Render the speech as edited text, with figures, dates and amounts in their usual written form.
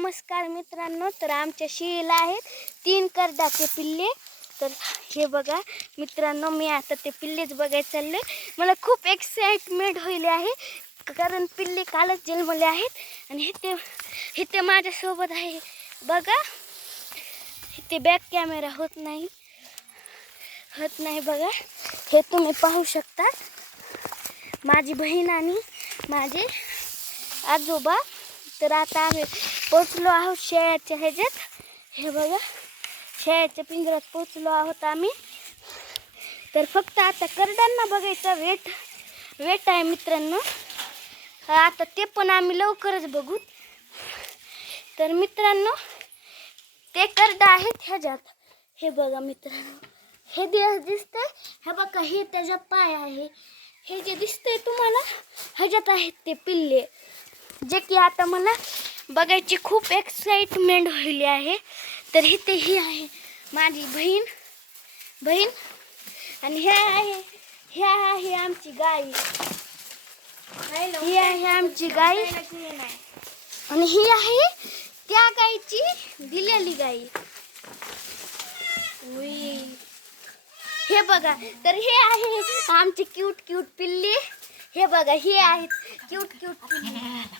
नमस्कार मित्रांनो, तर आमच्या शेळीला आहेत 3 करडाचे पिल्ले. तर हे बघा मित्रांनो, मी आता ते पिल्लेच बघायला चालले. मला खूप एक्साइटमेंट होईल आहे, कारण पिल्ले कालच जन्मले आहेत आणि इथे माझ्यासोबत आहे. बघा इथे बॅक कॅमेरा होत नाही बघा. हे तुम्ही पाहू शकता, माझी बहीण आणि माझे आजोबा. तर आता आम्ही पोचलो आहोत शेळ्याच्या ह्याच्यात. हे बघा, शेळ्याच्या पिंजऱ्यात पोचलो आहोत आम्ही. तर फक्त आता करडांना बघायचा वेट आहे मित्रांनो. आता ते पण आम्ही लवकरच बघू. तर मित्रांनो, ते करडा आहेत ह्याच्यात. हे बघा मित्रांनो, हे दिसतंय. हे बघा, हे त्याचा पाय आहे. हे जे दिसतंय तुम्हाला, ह्याच्यात आहेत ते पिल्ले, जे की आता मला बघायची खूप एक्साइटमेंट होईल आहे. तर इथे ही आहे माझी बहीण आणि हे आहे आमची गाय. ही आहे आमची गाय आणि ही आहे त्या गायची दिलेली गाय. हे बघा, तर हे आहे आमचे क्यूट पिल्ले. हे बघा, हे आहेत क्यूट पिल्ले.